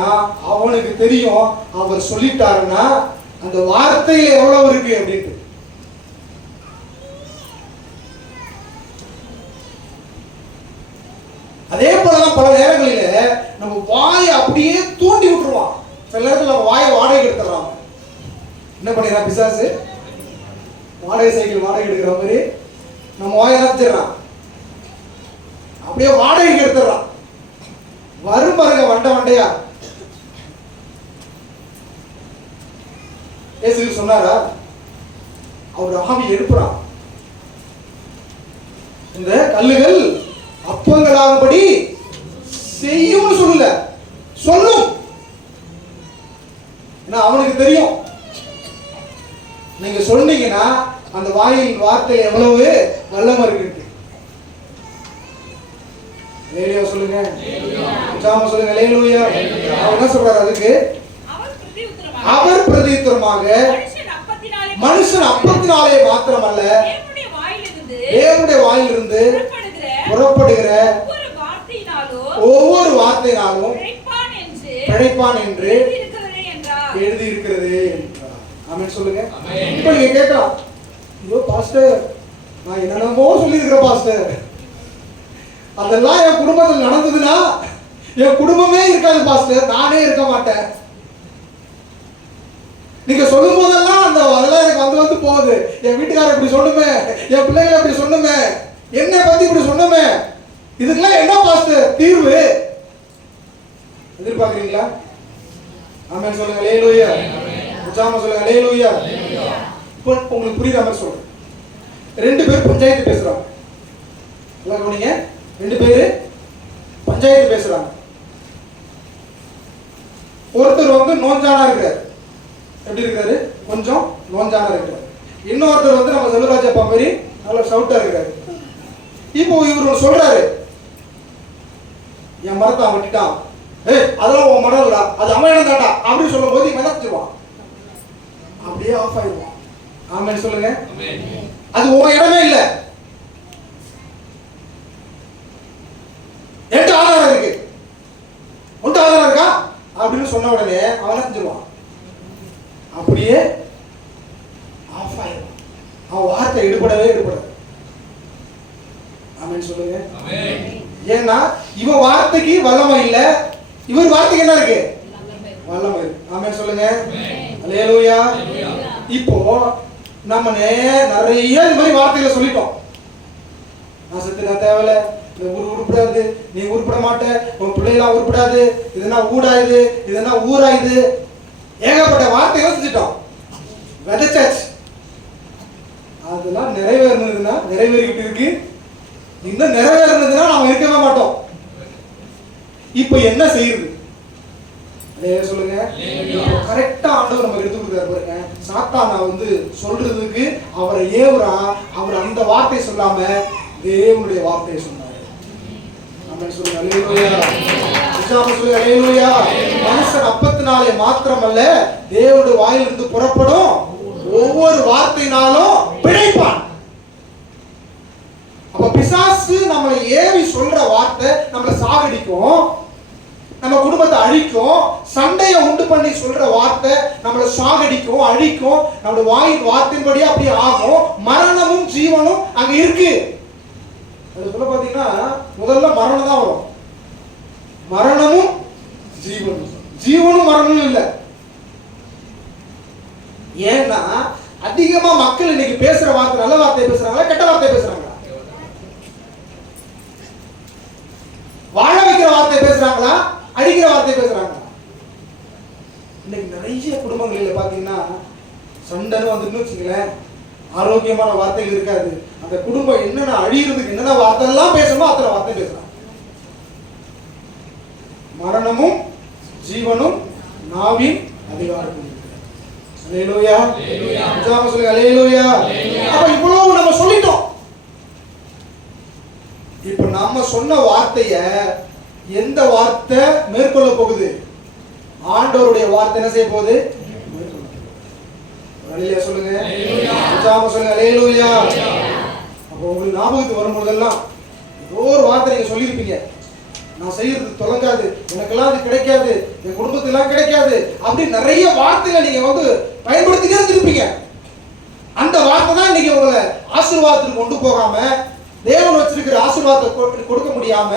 அவனுக்கு தெரியும், அவர் சொல்லிட்டாருன்னா அந்த வார்த்தையில எவ்வளவு இருக்கு அப்படின்ட்டு. அதே போலதான் பல நேரங்களில நம்ம வாயை அப்படியே தூண்டி விட்டுருவான். சில நேரத்தில் நம்ம வாயை வாடகை எடுத்துறான். என்ன பண்ணிடுறான் பிசாசு? வாடகை சைக்கிள் வாடகை எடுக்கிற மாதிரி நம்ம வாயை நினைச்சிடறான். அப்படியே வாடகைக்கு எடுத்துறான். வரும் பாருங்க வண்ட வண்டையா. இயேசு சொன்னாரா? அவர் ஆவி எழுப்புறான். இந்த கல்லுகள் அப்பங்களாகும்படி செய்யும் சொல்லல, சொல்லும். ஏன்னா அவனுக்கு தெரியும், நீங்க சொன்னீங்கன்னா அந்த வாயில் வார்த்தையில எவ்வளவு வல்லமை இருக்கு. அல்லேலூயா சொல்லுங்க. ஜாம சொல்லுங்க. அல்லேலூயா. அவர் என்ன சொல்றாரு அதுக்கு? அவர் பிரதியுத்தரமாக மனுஷன் அப்பத்தினாலே மாத்திரமல்ல தேவனுடைய வாயிலிருந்து புறப்படுகிற ஒவ்வொரு வார்த்தையினாலும் பிழைப்பான் என்று எழுதி இருக்கிறது என்றார். ஆமென் சொல்லுங்க. இப்ப நீங்க கேட்கலாம், ஐயோ பாஸ்டர், நான் என்னென்னமோ சொல்லி இருக்கிறேன் பாஸ்டர், அதெல்லாம் என் குடும்பத்தில் நடந்ததுன்னா என் குடும்பமே இருக்காது பாஸ்டர், நானே இருக்க மாட்டேன். நீங்க சொல்லும் போதெல்லாம் அதெல்லாம் எனக்கு வந்து போகுது. என் வீட்டுக்காரர் இப்படி சொன்னுமே, என் பிள்ளைகளை இப்படி சொன்னுமே, என்னை பத்தி இப்படி சொன்னுமே, இதுக்கெல்லாம் என்ன பாஸ்டர் தீர்வு எதிர்பார்க்கிறீங்களா? ஆமென் சொல்லுங்க. அல்லேலூயா. உச்சாம சொல்லுங்க. அல்லேலூயா. இப்போ உங்களுக்கு புரியுற மாதிரி சொல்றேன். ரெண்டு பேர் பஞ்சாயத்து பேசுறாங்க. எல்லாம் கவனிங்க. ரெண்டு பேரு பஞ்சாயத்து பேசுறாங்க. ஒருத்தர் வந்து நோஞ்சானா இருக்கிறார். எப்படி இருக்கிறாரு? கொஞ்சம் நோஞ்சானா இருக்கிறார். இன்னொருத்தர் வந்து நம்ம செல்வராஜ் அப்பா மாதிரி நல்ல சவுட்டா இருக்கிறாரு. இப்போ இவர் சொல்றாரு, என் மரத்தை அவன் விட்டுட்டான், அதெல்லாம் உன் மரம் இல்லடா, அது அவன் இடம் தாண்டா அப்படின்னு சொல்லும் போது இவன் நினைச்சிருவான், அப்படியே ஆஃப் ஆயிடுவான். ஆமென் சொல்லுங்க. அது உன் இடமே இல்லை, என்கிட்ட ஆதாரம் இருக்கு, உன்கிட்ட ஆதாரம் இருக்கா அப்படின்னு சொன்ன உடனே அவன் செஞ்சிருவான், அப்படியே ஆஃப் ஆயிடுவான். அவன் வார்த்தை ஈடுபடவே ஈடுபடாது. ஆமென் சொல்லுங்க. ஏன்னா இவன் வார்த்தைக்கு வல்லமை இல்ல, இவர் வார்த்தைக்கு என்ன இருக்கு? வல்லமை இருக்கு. ஆமென் சொல்லுங்க. அல்லேலூயா. இப்போ நம்ம நிறைய இந்த மாதிரி வார்த்தைகளை சொல்லிட்டோம். நான் செத்துட்டா தேவையில்ல, இந்த ஊர் உருப்படாது, நீ உருப்பட மாட்ட, உன் பிள்ளைலாம் உருப்படாது, இதுனா ஊடாயுது, இதுனா ஊராயுது, ஏகப்பட்ட வார்த்தைகளை செஞ்சுட்டோம், விதைச்சாச்சு. அதெல்லாம் நிறைவேறினதுன்னா நிறைவேறிக்கிட்டு இருக்கு, இன்னும் நிறைவேறினதுன்னா நாம இருக்கவே மாட்டோம். இப்ப என்ன செய்யுது சொல்லுங்க. கரெக்டா ஆண்டவர் நமக்கு எடுத்து கொடுக்குறாரு பாருங்க. சாத்தானா சொல்றதுக்கு அவரை ஏவுறா, அவர் அந்த வார்த்தை சொல்லாம தேவனுடைய வார்த்தையை சொன்னாரு. ஆமென் சொல்லுங்க. அல்லேலூயா. சொல்லுங்க அல்லேலூயா. மனுஷன் அப்பத்தினாலே மாத்திரமல்ல தேவனுடைய வாயிலிருந்து புறப்படும் ஒவ்வொரு வார்த்தையினாலும் பிழைப்பான். அப்ப பிசாசு நம்மளை ஏவி சொல்ற வார்த்தை நம்மளை சாகடிக்கும், நம்ம குடும்பத்தை அழிக்கும். சண்டையை உண்டு பண்ணி சொல்ற வார்த்தை நம்மளை சாகடிக்கும், அழிக்கும். நம்மளோட வாயின் வார்த்தையின்படி அப்படியே ஆகும். மரணமும் ஜீவனும் அங்க இருக்கு. அது சொல்ல பாத்தீங்கன்னா முதல்ல மரணம் தான் வரும். மரணமும் ஜீவனும், ஜீவனும் மரணமும் இல்லை. ஏன்னா அதிகமா மக்கள் இன்னைக்கு பேசுற வார்த்தை நல்ல வார்த்தை பேசுறாங்களா, கெட்ட வார்த்தை பேசுறாங்களா? வாழ வைக்கிற வார்த்தை பேசுறாங்களா, அடிக்கிற வார்த்தை பேசுறாங்களா? இன்னைக்கு நிறைய குடும்பங்களில் பாத்தீங்கன்னா சண்டைன்னு வந்துட்டு வச்சுங்களேன், ஆரோக்கியமான வார்த்தைகள் இருக்காது. அந்த குடும்பம் என்னென்ன அழியிறதுக்கு என்னென்ன வார்த்தை எல்லாம் பேசணுமோ அத்தனை வார்த்தை பேசுறாங்க. மரணமும் ஜீவனும் நாவின் அதிகாரத்தில் இருக்கு. அல்லேலூயா. சொல்லுங்க அல்லேலூயா. அப்ப இவ்வளவு நம்ம சொல்லிட்டோம். இப்ப நம்ம சொன்ன வார்த்தைய எந்த வார்த்தை மேற்கொள்ள போகுது? ஆண்டவருடைய வார்த்தை என்ன செய்ய போகுது? அல்லேலூயா சொல்லுங்க. சொல்லுங்க அல்லேலூயா. அப்ப உங்களுக்கு ஞாபகத்துக்கு வரும்போதெல்லாம் ஏதோ ஒரு வார்த்தை நீங்க சொல்லியிருப்பீங்க, நான் செய்யறது தொலைக்காது, எனக்கெல்லாம் அது கிடைக்காது, என் குடும்பத்துக்கெல்லாம் கிடைக்காது, அப்படி நிறைய வார்த்தைகளை நீங்க பயன்படுத்திட்டே இருந்திருப்பீங்க. அந்த வார்த்தை தான் இன்னைக்கு உங்களை ஆசீர்வாதத்துக்கு கொண்டு போகாம, தேவன் வச்சிருக்கிற ஆசீர்வாதத்தை கொடுக்க முடியாம,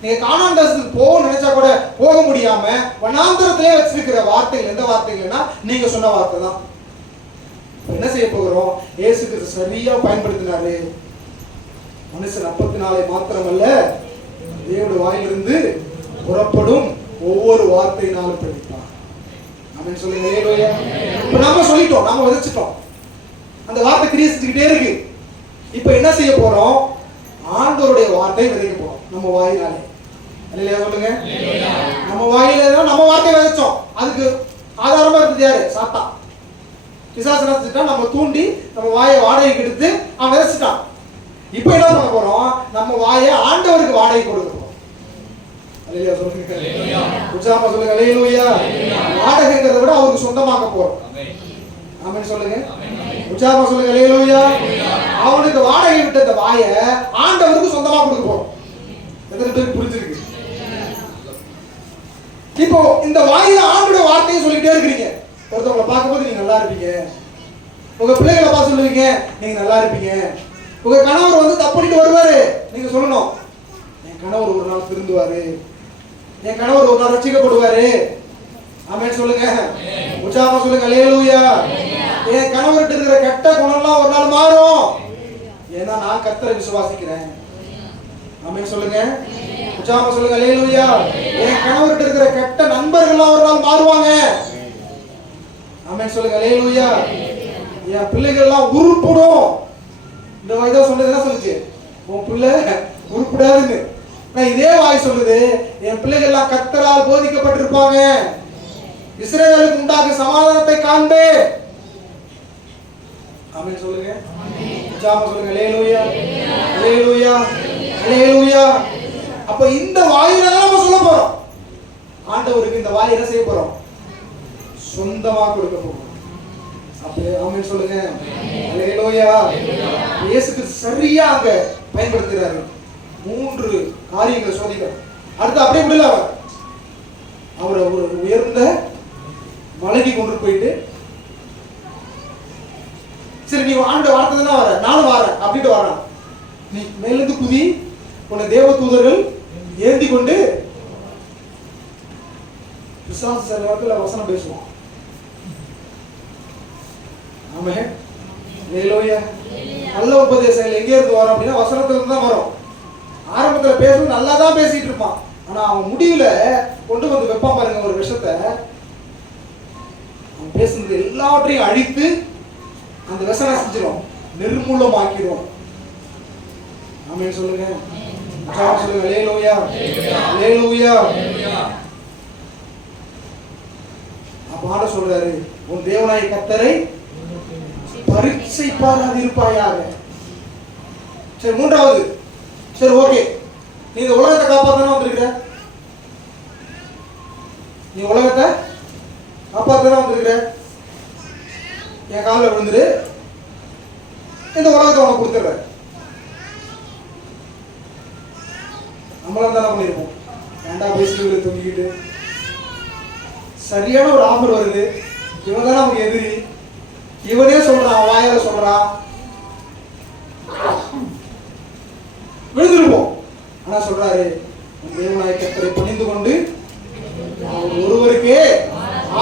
நீங்க கானான் தேசத்துக்கு போக நினைச்சா கூட போக முடியாம வனாந்தரத்திலே வச்சிருக்கிற வார்த்தைகள் எந்த வார்த்தைகள்னா நீங்க சொன்ன வார்த்தை தான். என்ன செய்ய போகிறோம்? இயேசு கிறிஸ்து சரியா பயன்படுத்தினாரு. மனுஷன் அப்பத்தினாலே மாத்திரமல்ல தேவனுடைய வாயிலிருந்து புறப்படும் ஒவ்வொரு வார்த்தையினாலும் பிழைப்பான். ஆமென் சொல்லுங்க அல்லேலூயா. இப்ப நாம சொல்லிட்டோம், நாம விதைச்சிட்டோம், அந்த வார்த்தை கிரியை செஞ்சுக்கிட்டே இருக்கு. இப்ப என்ன செய்ய போறோம்? ஆண்டவருடைய வார்த்தை விதைக்க போறோம் நம்ம வாயினாலே. அல்லேலூயா சொல்லுங்க. நம்ம வாயில தான் நம்ம வார்த்தை விதைச்சோம். அதுக்கு ஆதாரமா இருந்தது யாரு? சாத்தான். பிசாசு செஞ்சுட்டான், நம்ம தூண்டி நம்ம வாயை வாடகைக்கு எடுத்து அவன் விதைச்சிட்டான். இப்ப என்ன பண்ண போறோம்? நம்ம வாயை ஆண்டவருக்கு வாடகை கொடுக்க போறோம். அல்லேலூயா சொல்லுங்க. உற்சாகமா சொல்லுங்க அல்லேலூயா. வாடகைங்கிறத விட அவருக்கு சொந்தமாக்க போறோம். ஆமென் சொல்லுங்க. உற்சாகமா சொல்லுங்க அல்லேலூயா. அவனுக்கு வாடகை விட்ட இந்த வாயை ஆண்டவருக்கு சொந்தமா கொடுக்க போறோம். எத்தனை பேருக்கு புரிஞ்சிருக்கு? இப்போ இந்த வாயில ஆண்டவருடைய வார்த்தையை சொல்லிட்டே இருக்கீங்க. ஒருத்தவங்களை பார்க்கும்போது நீங்க நல்லா இருப்பீங்க, உங்க பிள்ளைகளை பார்த்து சொல்லுவீங்க நீங்க நல்லா இருப்பீங்க. உங்க கணவர் தப்பு பண்ணிட்டு வருவாரு, நீங்க சொல்லணும் என் கணவர் ஒரு நாள் திருந்துவாரு, என் கணவர் ஒரு நாள் ரட்சிக்கப்படுவாரு. ஆமென் சொல்லுங்க. உற்சாகமா சொல்லுங்க அல்லேலூயா. என் கணவர்கிட்ட இருக்கிற கெட்ட குணம்லாம் ஒரு நாள் மாறும், ஏன்னா நான் கர்த்தரை விசுவாசிக்கிறேன். ஆமென் சொல்லுங்க. உற்சாகமா சொல்லுங்க அல்லேலூயா. என் கணவர்கிட்ட இருக்கிற கெட்ட நண்பர்கள்லாம் ஒரு நாள் மாறுவாங்க. ஆமென் சொல்லுங்க அல்லேலூயா. என் பிள்ளைகள்லாம் உருப்படும். இந்த வாய் தான் சொன்னது, என்ன சொல்லுச்சு? உன் பிள்ளை உருப்படாதுன்னு. நான் இதே வாய் சொல்லுது, என் பிள்ளைகள் எல்லாம் கர்த்தரால் போதிக்கப்பட்டிருப்பாங்க, இஸ்ரவேலுக்கு உண்டாக சமாதானத்தை காண்பே. ஆமென் சொல்லுங்க. உற்சாகமா சொல்லுங்க அல்லேலூயா. அல்லேலூயா. அல்லேலூயா. அப்ப இந்த வாயில தான் நம்ம சொல்ல போறோம். ஆண்டவருக்கு இந்த வாயை என்ன செய்ய போறோம்? சொந்தமா கொடுக்க போறோம். அப்படியே ஆமென் சொல்லுங்க. அல்லேலூயா. இயேசு கிறிஸ்து சரியா அங்க பயன்படுத்துறாரு. 3 காரியங்களை சோதிக்கிறார். அடுத்து அப்படியே விடல, அவரை ஒரு உயர்ந்த மலைக்கு கொண்டு போயிட்டு, சரி நீ ஆண்ட வார்த்தை தானே வர, நானும் வரேன் அப்படின்ட்டு வரான். நீ மேலிருந்து குதி, உன்னை தேவ தூதர்கள் ஏந்தி கொண்டு. பிசாசு சில நேரத்துல வசனம் பேசுவான். ஆமென். அல்லேலூயா. நல்ல உபதேசங்கள் எங்கே இருந்து வரும் அப்படின்னா வசனத்துல இருந்து தான் வரும். ஆரம்பத்துல பேசும்போது நல்லா தான் பேசிட்டு இருப்பான், ஆனா அவன் முடிவுல கொண்டு வந்து வைப்பான் பாருங்க ஒரு விஷயத்த. அவன் பேசுனது எல்லாவற்றையும் அழித்து அந்த வசனம் செஞ்சிடும், நிர்மூலமாக்கிடும். ஆமென் சொல்லுங்க. சொல்லுங்க அல்லேலூயா, அல்லேலூயா. அப்ப ஆண்டவர் சொல்றாரு, உன் தேவனாய் கர்த்தரை பரீட்சை பாராதிருப்பாயாக. சரி, மூன்றாவது, சரி ஓகே, நீ இந்த உலகத்தை காப்பாத்தானே வந்திருக்கிற, நீ உலகத்தை காப்பாத்தானே வந்திருக்கிற, என் காலில் விழுந்துரு, இந்த உலகத்தை உனக்கு கொடுத்துடுற. நம்மளாம் தானே பண்ணியிருப்போம், ஏண்டா பேசிட்டு தூங்கிக்கிட்டு. சரியான ஒரு ஆஃபர் வருது, இவன் தான் நமக்கு எதிரி, இவனே சொல்றான், வாயால சொல்றான், விழுந்துருப்போம். ஆனா சொல்றாரு, தேவனாய் கர்த்தரை பணிந்து கொண்டு ஒருவருக்கே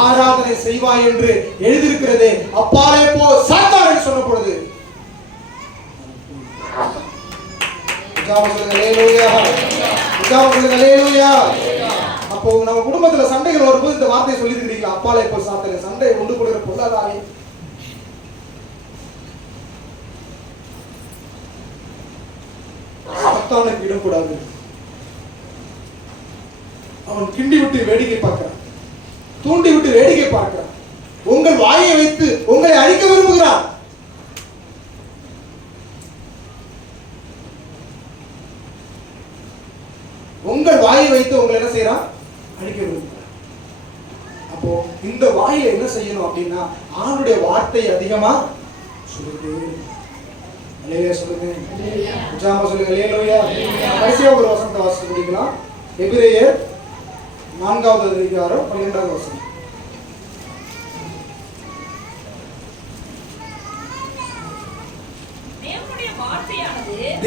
ஆராதனை செய்வாய் என்று எழுதியிருக்கிறது, அப்பாலே போ சாத்தான் என்று சொன்ன பொழுது அப்போ நம்ம குடும்பத்துல சண்டைகள் வரும்போது இந்த வார்த்தையை சொல்லி இருக்கீங்களா, அப்பாலே போ சாத்தானே, சண்டையை கொண்டு கொடுக்கிற பொல்லாதாவே. சாத்தானுக்கு இடக்கூடாது. அவன் கிண்டி விட்டு வேடிக்கை பார்க்கிறான், தூண்டி விட்டு வேடிக்கை பார்க்கிறான், உங்கள் வாயை வைத்து உங்களை அழிக்க விரும்புகிறான். உங்கள் வாயை வைத்து உங்களை என்ன செய்யறான், அழிக்க விரும்புகிறான். அப்போ இந்த வாயை என்ன செய்யணும் அப்படின்னா, ஆண்டுடைய வார்த்தை அதிகமா சொல்லுது. அல்லேலூயா சொல்லுங்க, உற்சாகமா சொல்லுங்க அல்லேலூயா. கடைசியா ஒரு வசனத்தை வாசித்து முடிக்கலாம். எபிரேயர் 4வது அதிகாரம் 12வது வசனம்.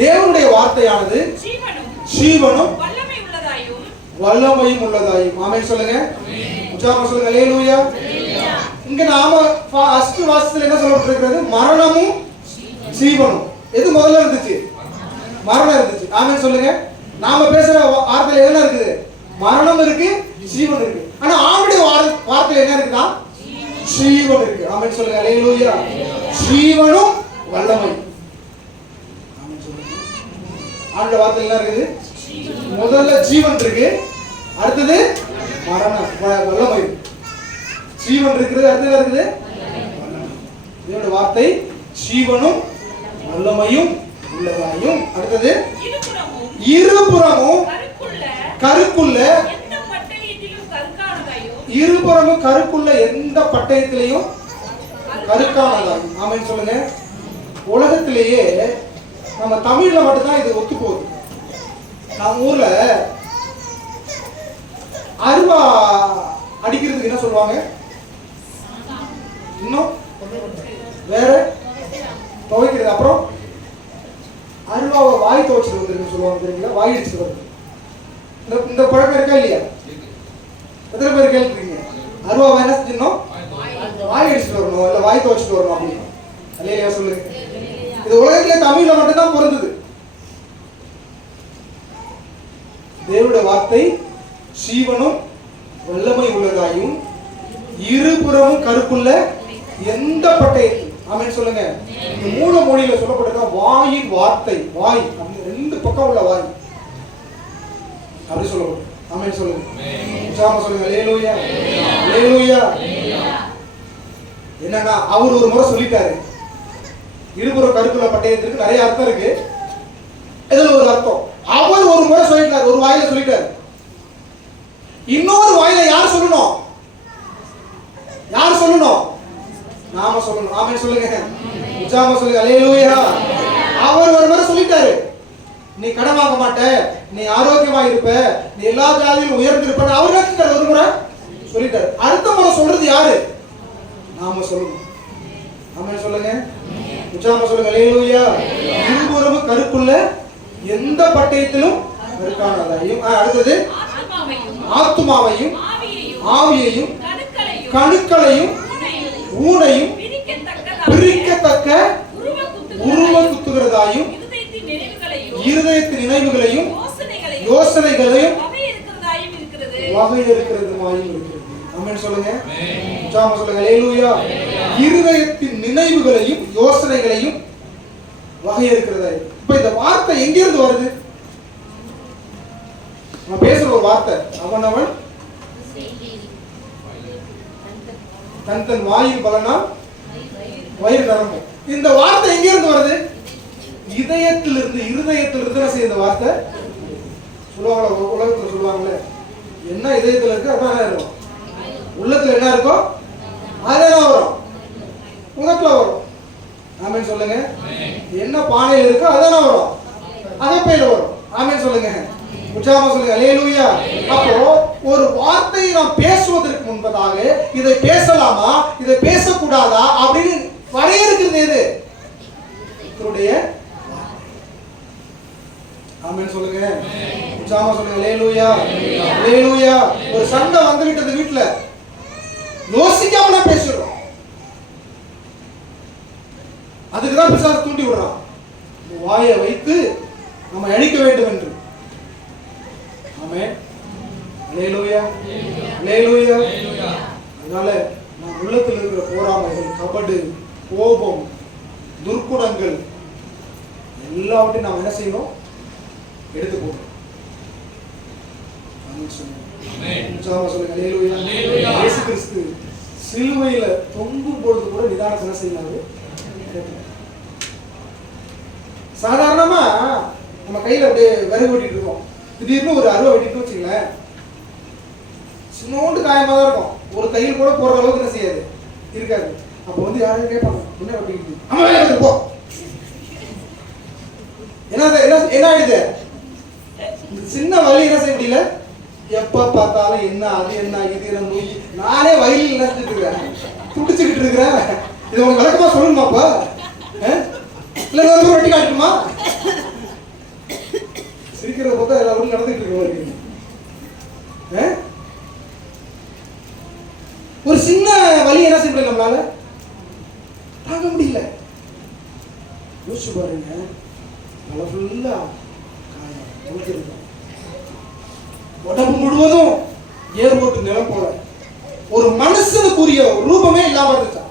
தேவனுடைய வார்த்தையானது ஜீவனும் வல்லமையும் உள்ளதாயும். ஆமென் சொல்லுங்க, உற்சாகமா சொல்லுங்க அல்லேலூயா. இங்க நாம ஃபர்ஸ்ட் வாசத்துல என்ன சொல்லப்பட்டிருக்கிறது, மரணமும் ஜீவனும். எது முதல்ல இருந்துச்சு, மரணம் இருந்துச்சு. ஆமென் சொல்லுங்க. நாம பேசுற வார்த்தையில என்ன இருக்குது, மரணம் இருக்கு, ஜீவன் இருக்கு. ஆனா ஆண்டுடைய வார்த்தையில என்ன இருக்குதா, ஜீவன் இருக்கு. ஆமென் சொல்லுங்க அல்லேலூயா. ஜீவனும் வல்லமை. ஆமென் சொல்லுங்க. ஆண்டுடைய வார்த்தையில என்ன இருக்குது, முதல்ல ஜீவன் இருக்கு, அடுத்தது மரணம், வல்லமை. ஜீவன் இருக்குது, அடுத்தது இருக்குது தேவனுடைய வார்த்தை ஜீவனும் வல்லமையும் உள்ளதாயும். அடுத்தது இருபுறமும் கருக்குள்ள, இருபுறமும் கருக்குள்ள எந்த பட்டயத்திலையும் கருக்கானதாயும். ஆமென் சொல்லுங்க. உலகத்திலேயே நம்ம தமிழ்ல மட்டும்தான் இது ஒத்து போகுது. நம்ம ஊர்ல அருவா அடிக்கிறதுக்கு என்ன சொல்லுவாங்க, இன்னும் வேற துவைக்கிறது, அப்புறம் அருவாவை வாய் துவைச்சிட்டு வந்துருக்கு சொல்லுவாங்க தெரியுங்களா, வாய் அடிச்சுட்டு வருது. இந்த பழக்கம் இருக்கா இல்லையா, எத்தனை பேர் கேள்விப்பீங்க, அருவாவை என்ன செஞ்சிடணும், வாய் அடிச்சுட்டு வரணும், இல்ல வாய் துவைச்சிட்டு வரணும் அப்படின்னு. அல்லேலூயா சொல்லுங்க. இது உலகத்திலே தமிழ்ல மட்டும்தான் பிறந்தது. தேவனுடைய வார்த்தை ஜீவனும் வல்லமை உள்ளதாயும் இருபுறமும் கருக்குள்ள எந்த பட்டயத்தில். ஆமென் சொல்லுங்க. இந்த மூல மொழியில சொல்லப்பட்டிருக்க வாயின் வார்த்தை, வாய் ரெண்டு பக்கம் உள்ள வாய் அப்படி சொல்லப்படும். ஆமென் சொல்லுங்க. உற்சாகமா சொல்லுங்க அல்லேலூயா, அல்லேலூயா. என்னன்னா அவர் ஒரு முறை சொல்லிட்டாரு, இருபுறம் கருக்குள்ள பட்டயத்திற்கு நிறைய அர்த்தம் இருக்கு, இதுல ஒரு அர்த்தம் அவர் ஒரு முறை சொல்லிட்டாரு, ஒரு வாயில சொல்லிட்டாரு. இன்னொரு வாயில யார் சொல்லணும், யார் சொல்லணும், நாம சொல்லணும். ஆமென் சொல்லுங்க, உற்சாகமா சொல்லுங்க அல்லேலூயா. அவர் ஒரு முறை சொல்லிட்டாரு, நீ கடன் வாங்க மாட்ட, நீ ஆரோக்கியமா இருப்ப, நீ எல்லா ஜாதியிலும் உயர்ந்திருப்ப, அவர் நினைச்சிட்டாரு, ஒரு முறை சொல்லிட்டாரு. அடுத்த முறை சொல்றது யாரு, நாம சொல்லணும். ஆமென் சொல்லுங்க, உற்சாகமா சொல்லுங்க அல்லேலூயா. இருபுறமும் கருக்குள்ள எந்த பட்டயத்திலும் கருக்கானதாயும். அடுத்தது ஆத்துமாவையும் ஆவியையும் கணுக்களையும் ஊனையும் பிரிக்கத்தக்க குத்துகிறதாயும் இருதயத்தின் நினைவுகளையும் யோசனைகளையும் வகை இருக்கிறதுமாயும் இருக்கிறது. ஆமென் சொல்லுங்க. உற்சாகமா சொல்லுங்க. அல்லேலூயா. இருதயத்தின் நினைவுகளையும் யோசனைகளையும் வகை இருக்கிறதாய். இப்ப இந்த வார்த்தை எங்க இருந்து வருது? நம்ம பேசுற ஒரு வார்த்தை, அவனவன் தன் வாயின் பலனால் வயிறு நிரம்பும். இந்த வார்த்தை எங்க இருந்து வருது? இதயத்திலிருந்து. இருதயத்திலிருந்து என்ன செய்ய இந்த வார்த்தை சொல்லுவாங்களா? உலகத்துல சொல்லுவாங்களே, என்ன இதயத்துல இருக்கு அதான் என்ன இருக்கும், உள்ளத்துல என்ன இருக்கோ அதான் வரும், உலகத்துல வரும். ஆமென் சொல்லுங்க. என்ன பானையில் இருக்கோ அதான் வரும், அகப்பையில வரும். ஆமென் சொல்லுங்க. உற்சாகமா சொல்லுங்க. அல்லேலூயா. அப்போ ஒரு வார்த்தையை நாம் பேசுவதற்கு முன்பதாக இதை பேசலாமா இதை பேசக்கூடாதா அப்படின்னு வரையறுக்கிறது எது? கர்த்தருடைய வார்த்தை. ஆமென் சொல்லுங்க. உற்சாகமா சொல்லுங்க. அல்லேலூயா. அல்லேலூயா. ஒரு சண்டை வந்து விட்டது வீட்டுல, யோசிக்காம பேசுறோம். அதுக்குதான் பிசாசு தூண்டி விடுறான், வாயை வைத்து நம்ம அழிக்க வேண்டும் என்று. ஆமென். அல்லேலூயா. அல்லேலூயா. அதனால நம் உள்ளத்தில் இருக்கிற போராமைகள், கபடு, கோபம், துர்க்குணங்கள் எல்லாவற்றையும் நாம் என்ன செய்யணும்? எடுத்து போகணும். இயேசு கிறிஸ்து சிலுவையில தொங்கும் பொழுது கூட நிதானத்தை என்ன செய்யலாது? சாதாரணமா நம்ம கையில அப்படியே விறகு வெட்டிட்டு இருக்கோம், திடீர்னு ஒரு அருவா வெட்டிட்டு வச்சுங்களேன், சின்னோண்டு காயமா தான் இருக்கும், ஒரு தையல் கூட போற அளவுக்கு என்ன செய்யாது, இருக்காது. அப்போ வந்து யாரும் கேட்பாங்க, என்ன வெட்டிட்டு அம்மா வேலை போ, என்ன ஆயிடுது? சின்ன வலி என்ன செய்ய முடியல, எப்ப பார்த்தாலும் என்ன அது என்ன இது என்ன நோய், நானே வயலில் நினைச்சிட்டு இருக்கிறேன், துடிச்சுக்கிட்டு இருக்கிறேன். இது உனக்கு விளக்கமா சொல்லணுமாப்பா? இல்ல வெட்டி காட்டுமா? சிரிக்கிறத பார்த்தா எல்லாரும் நடந்துட்டு இருக்க. ஒரு சின்ன வலி என்ன செய்ய முடியல, நம்மளால தாங்க முடியல. யோசிச்சு பாருங்க, தலை ஃபுல்லா காயம், உடம்பு முழுவதும் ஏர் ஓட்டு நிலம் போல ஒரு மனுஷனுக்குரிய ரூபமே இல்லாம இருந்துச்சா?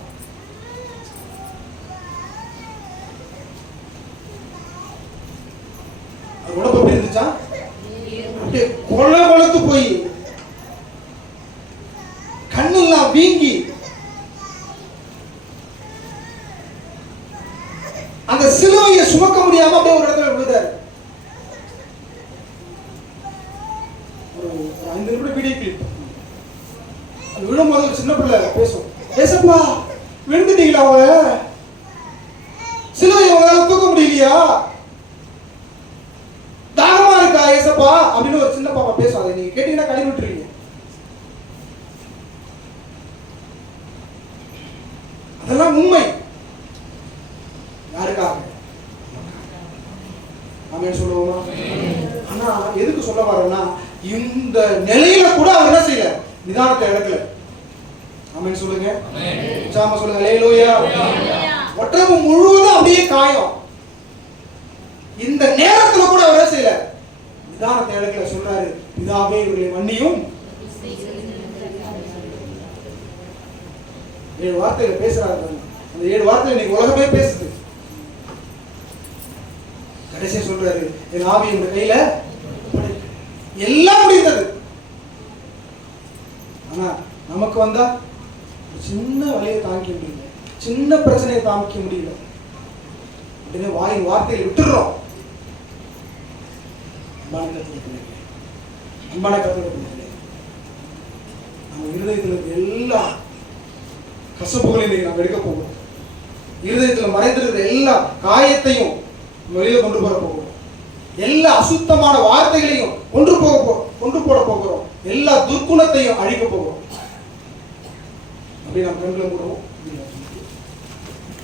உடம்பு எப்படி இருந்துச்சா? அப்படியே கொலை கொலத்து போய் கண்ணெல்லாம் வீங்கி அந்த சிலுவையை சுமக்க முடியாம அப்படியே ஒரு இடத்துல விழுதாரு. ஒரு 5 நிமிடம் வீடியோ கிளிப். அது விழும்போது ஒரு சின்ன பிள்ளை பேசும், ஏசப்பா விழுந்துட்டீங்களா, அவங்க சிலுவையை உங்களால தூக்க முடியலையா, தாகமா இருக்கா ஏசப்பா அப்படின்னு ஒரு சின்ன பாப்பா பேசும். அதை நீங்க கேட்டீங்கன்னா கழுவி விட்டுருவீங்க. அதெல்லாம் உண்மை. யாருக்காக? ஆமென் சொல்லுவோமா? ஆனா எதுக்கு சொல்ல வரோம்னா, இந்த நிலையில கூட அவர் என்ன செய்யல, நிதானத்தை இழக்கல. ஆமென் சொல்லுங்க. உற்சாகமா சொல்லுங்க. அல்லேலூயா. உடம்பு முழுவதும் அப்படியே காயம், இந்த நேரத்துல கூட அவர் என்ன செய்யல, நிதானத்தை இழக்கல. சொல்றாரு, பிதாவே இவர்களை மன்னியும். 7 வார்த்தைகள் பேசுறாரு. அந்த 7 வார்த்தைகள் இன்னைக்கு உலகமே பேசுது. கடைசியா சொல்றாரு, என் ஆவி உங்க கையில எல்லாம் முடிந்தது. ஆனா நமக்கு வந்தா சின்ன வலியை தாங்கிக்க முடியல, சின்ன பிரச்சனையை தாங்கிக்க முடியல, உடனே வாயின் வார்த்தையை விட்டுறோம். அன்பான கருத்துக்களே, நம்ம இருதயத்தில் இருக்க எல்லா கசப்புகளையும் நாம் எடுக்க போகிறோம். இருதயத்தில் மறைந்திருக்கிற எல்லா காயத்தையும் வெளியில கொண்டு போற போகிறோம். எல்லா அசுத்தமான வார்த்தைகளையும் கொண்டு போட போகிறோம். எல்லா துர்க்குணத்தையும் அழிக்க போகிறோம். அப்படி நாம் கண்களை மூடுவோம்.